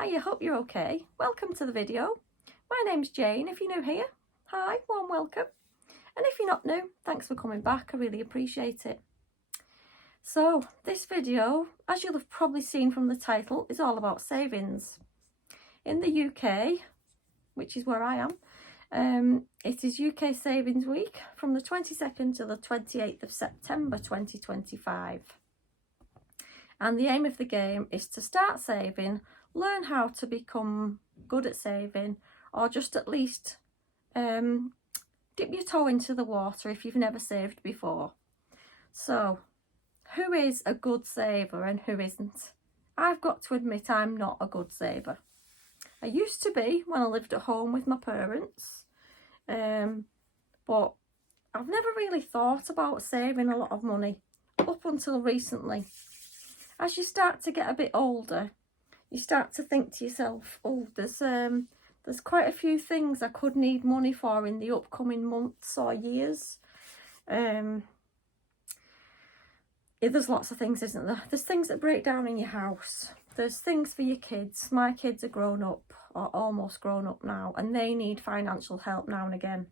Hi, I hope you're okay. Welcome to the video. My name's Jane. If you're new here, hi, warm welcome. And if you're not new, thanks for coming back. I really appreciate it. So this video, as you'll have probably seen from the title, is all about savings. In the UK, which is where I am, it is UK Savings Week from the 22nd to the 28th of September 2025. And the aim of the game is to start saving, learn how to become good at saving, or just at least dip your toe into the water if you've never saved before. So, who is a good saver and who isn't? I've got to admit I'm not a good saver. I used to be when I lived at home with my parents, but I've never really thought about saving a lot of money up until recently. As you start to get a bit older, you start to think to yourself, oh, there's quite a few things I could need money for in the upcoming months or years. There's lots of things, isn't there? There's things that break down in your house. There's things for your kids. My kids are grown up, or almost grown up now, and they need financial help now and again.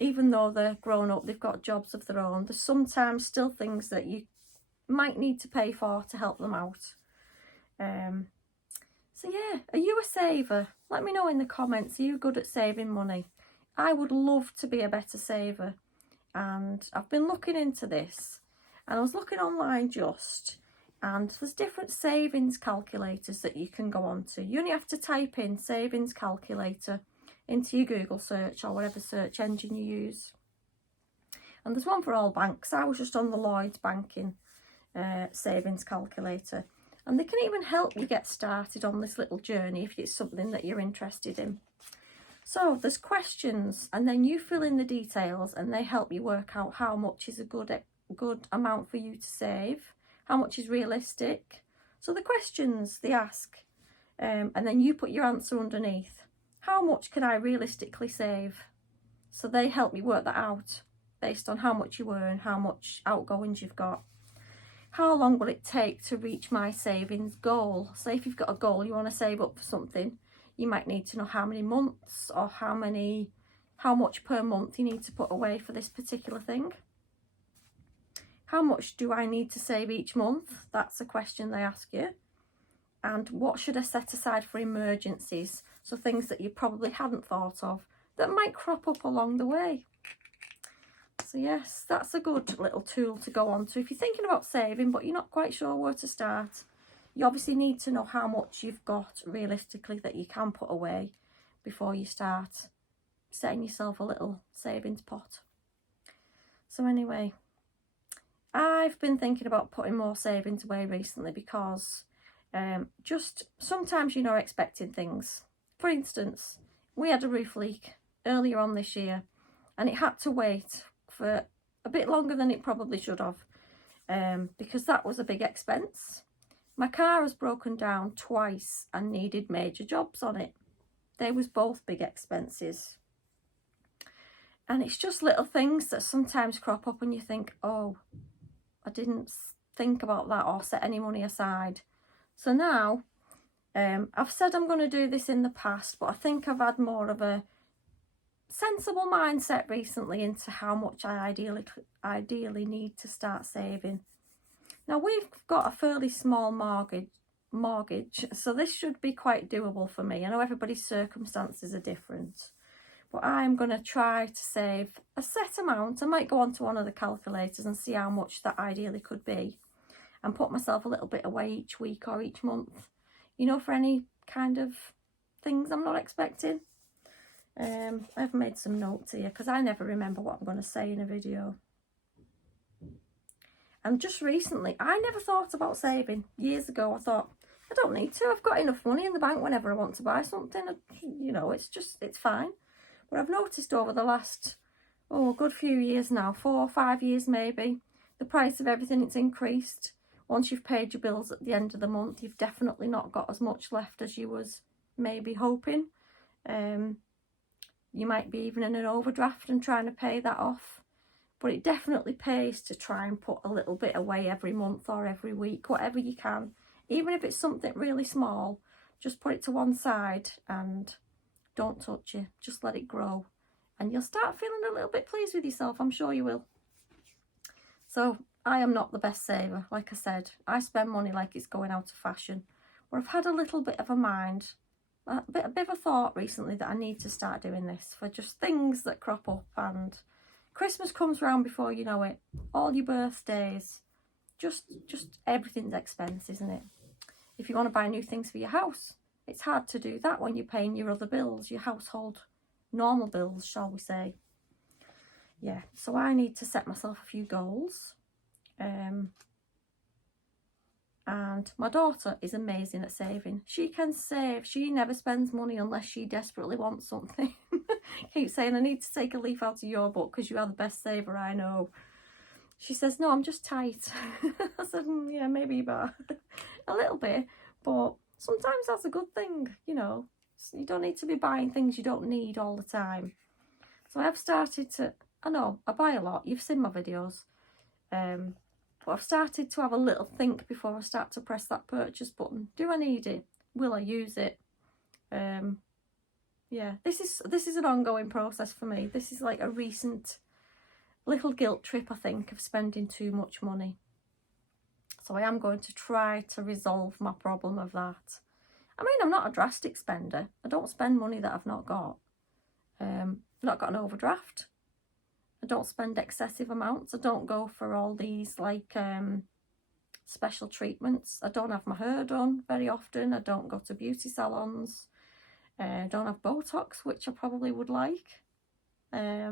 Even though they're grown up, they've got jobs of their own, there's sometimes still things that you might need to pay for to help them out. So yeah, are you a saver? Let me know in the comments. Are you good at saving money? I would love to be a better saver, and I've been looking into this, and I was looking online and there's different savings calculators that you can go on to. You only have to type in savings calculator into your Google search or whatever search engine you use, and there's one for all banks. I was just on the Lloyds Banking savings calculator, and they can even help you get started on this little journey if it's something that you're interested in. So there's questions, and then you fill in the details, and they help you work out how much is a good amount for you to save, how much is realistic. So the questions they ask, and then you put your answer underneath. How much can I realistically save? So they help me work that out based on how much you earn, how much outgoings you've got. How long will it take to reach my savings goal? So if you've got a goal, you want to save up for something, you might need to know how many months or how much per month you need to put away for this particular thing. How much do I need to save each month? That's a question they ask you. And what should I set aside for emergencies? So things that you probably hadn't thought of that might crop up along the way. So yes, that's a good little tool to go on to if you're thinking about saving but you're not quite sure where to start. You obviously need to know how much you've got realistically that you can put away before you start setting yourself a little savings pot. So anyway, I've been thinking about putting more savings away recently because just sometimes you're not expecting things. For instance, we had a roof leak earlier on this year, and it had to wait for a bit longer than it probably should have, because that was a big expense. My car has broken down twice and needed major jobs on it. They was both big expenses. And it's just little things that sometimes crop up and you think, oh, I didn't think about that or set any money aside. So now, I've said I'm going to do this in the past, but I think I've had more of a sensible mindset recently into how much I ideally need to start saving. Now we've got a fairly small mortgage, so this should be quite doable for me. I know everybody's circumstances are different, but I'm going to try to save a set amount. I might go onto one of the calculators and see how much that ideally could be, and put myself a little bit away each week or each month, you know, for any kind of things I'm not expecting. I've made some notes here because I never remember what I'm going to say in a video. And just recently, I never thought about saving. Years ago, I thought, I don't need to. I've got enough money in the bank whenever I want to buy something. You know, it's fine. But I've noticed over the last, a good few years now, 4 or 5 years maybe, the price of everything, it's increased. Once you've paid your bills at the end of the month, you've definitely not got as much left as you was maybe hoping. You might be even in an overdraft and trying to pay that off. But it definitely pays to try and put a little bit away every month or every week, whatever you can. Even if it's something really small, just put it to one side and don't touch it. Just let it grow. And you'll start feeling a little bit pleased with yourself. I'm sure you will. So I am not the best saver. Like I said, I spend money like it's going out of fashion. But I've had a little bit of a mind, a bit of a thought recently that I need to start doing this for just things that crop up. And Christmas comes round before you know it. All your birthdays, just everything's expense, isn't it? If you want to buy new things for your house, it's hard to do that when you're paying your other bills, your household normal bills, shall we say. Yeah, so I need to set myself a few goals. And my daughter is amazing at saving. She can save. She never spends money unless she desperately wants something. Keep saying, I need to take a leaf out of your book because you are the best saver I know. She says, no, I'm just tight. I said, yeah, maybe you are. A little bit, but sometimes that's a good thing, you know. You don't need to be buying things you don't need all the time. So I've started to, I know, I buy a lot. You've seen my videos. But I've started to have a little think before I start to press that purchase button. Do I need it? Will I use it? Yeah, this is an ongoing process for me. This is like a recent little guilt trip, I think, of spending too much money. So I am going to try to resolve my problem of that. I mean, I'm not a drastic spender. I don't spend money that I've not got. Not got an overdraft. I don't spend excessive amounts. I don't go for all these like special treatments. I don't have my hair done very often. I don't go to beauty salons. I don't have Botox, which I probably would like. Yeah,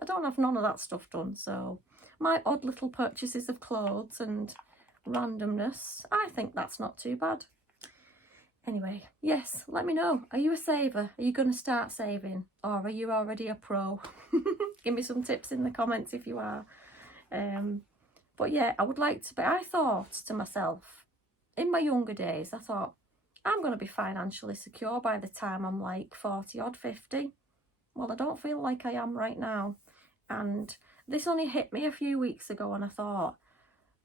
I don't have none of that stuff done. So my odd little purchases of clothes and randomness, I think that's not too bad. Anyway, yes, let me know. Are you a saver? Are you going to start saving? Or are you already a pro? Give me some tips in the comments if you are. But yeah, I would like to be. I thought to myself, in my younger days, I thought, I'm going to be financially secure by the time I'm like 40 odd, 50. Well, I don't feel like I am right now. And this only hit me a few weeks ago and I thought,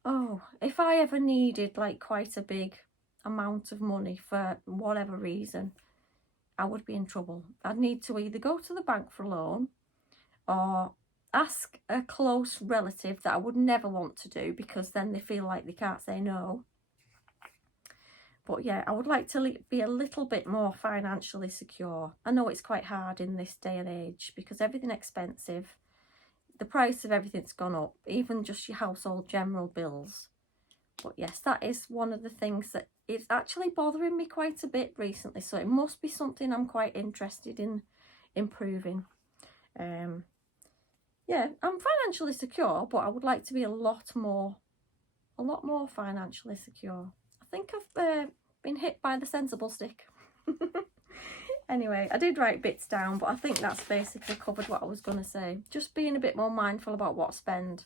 oh, if I ever needed like quite a big amount of money for whatever reason, I would be in trouble. I'd need to either go to the bank for a loan or ask a close relative that I would never want to do because then they feel like they can't say no. But yeah, I would like to be a little bit more financially secure. I know it's quite hard in this day and age because everything's expensive. The price of everything's gone up, even just your household general bills. But yes, that is one of the things that is actually bothering me quite a bit recently. So it must be something I'm quite interested in improving. Yeah, I'm financially secure, but I would like to be a lot more financially secure. I think I've been hit by the sensible stick. Anyway, I did write bits down, but I think that's basically covered what I was going to say. Just being a bit more mindful about what I spend.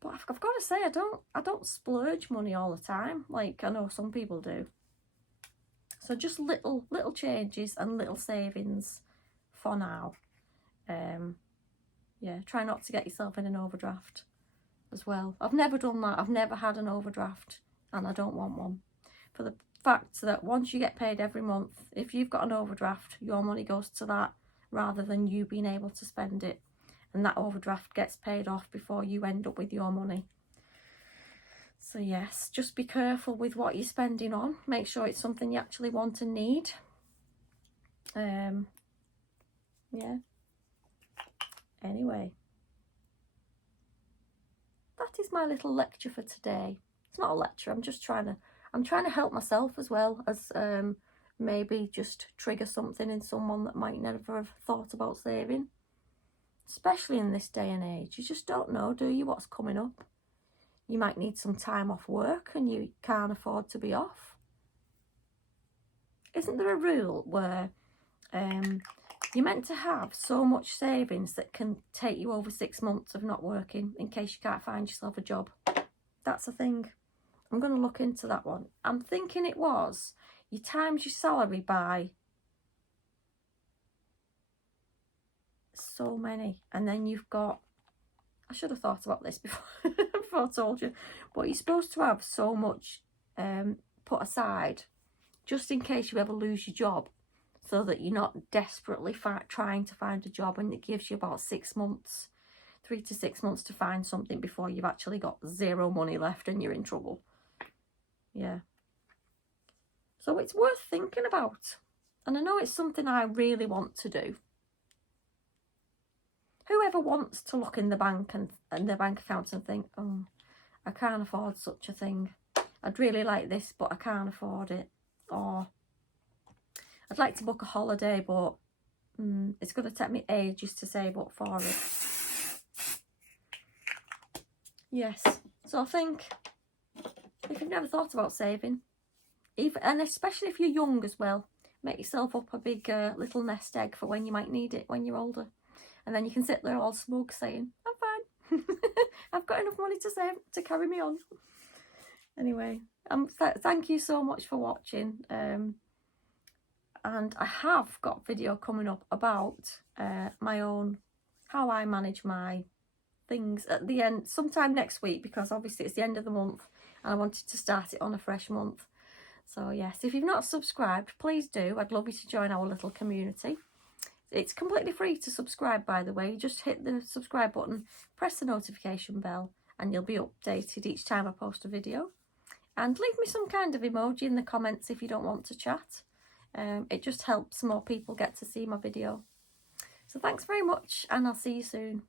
But I've got to say, I don't splurge money all the time, like I know some people do. So just little changes and little savings for now. Yeah, try not to get yourself in an overdraft as well. I've never done that. I've never had an overdraft and I don't want one. For the fact that once you get paid every month, if you've got an overdraft, your money goes to that rather than you being able to spend it. And that overdraft gets paid off before you end up with your money. So yes, just be careful with what you're spending on. Make sure it's something you actually want and need. Yeah. Anyway, that is my little lecture for today. It's not a lecture. I'm trying to help myself as well as maybe just trigger something in someone that might never have thought about saving. Especially in this day and age, you just don't know, do you, what's coming up? You might need some time off work and you can't afford to be off. Isn't there a rule where you're meant to have so much savings that can take you over 6 months of not working in case you can't find yourself a job? That's a thing. I'm going to look into that one. I'm thinking it was you times your salary by so many and then you've got I should have thought about this before, before I told you. But you're supposed to have so much put aside just in case you ever lose your job, so that you're not desperately trying to find a job, and it gives you about 6 months, 3 to 6 months to find something before you've actually got zero money left and you're in trouble. Yeah. So it's worth thinking about. And I know it's something I really want to do. Whoever wants to look in the bank and their bank account and think, oh, I can't afford such a thing. I'd really like this, but I can't afford it. Or I'd like to book a holiday, but it's going to take me ages to save up for it. Yes. So I think if you've never thought about saving, and especially if you're young as well, make yourself up a big little nest egg for when you might need it when you're older. And then you can sit there all smug saying, I'm fine. I've got enough money to save to carry me on. Anyway, thank you so much for watching. And I have got a video coming up about my own, how I manage my things at the end, sometime next week, because obviously it's the end of the month and I wanted to start it on a fresh month. So yes, if you've not subscribed, please do. I'd love you to join our little community. It's completely free to subscribe, by the way. You just hit the subscribe button, press the notification bell, and you'll be updated each time I post a video. And leave me some kind of emoji in the comments if you don't want to chat. It just helps more people get to see my video. So thanks very much, and I'll see you soon.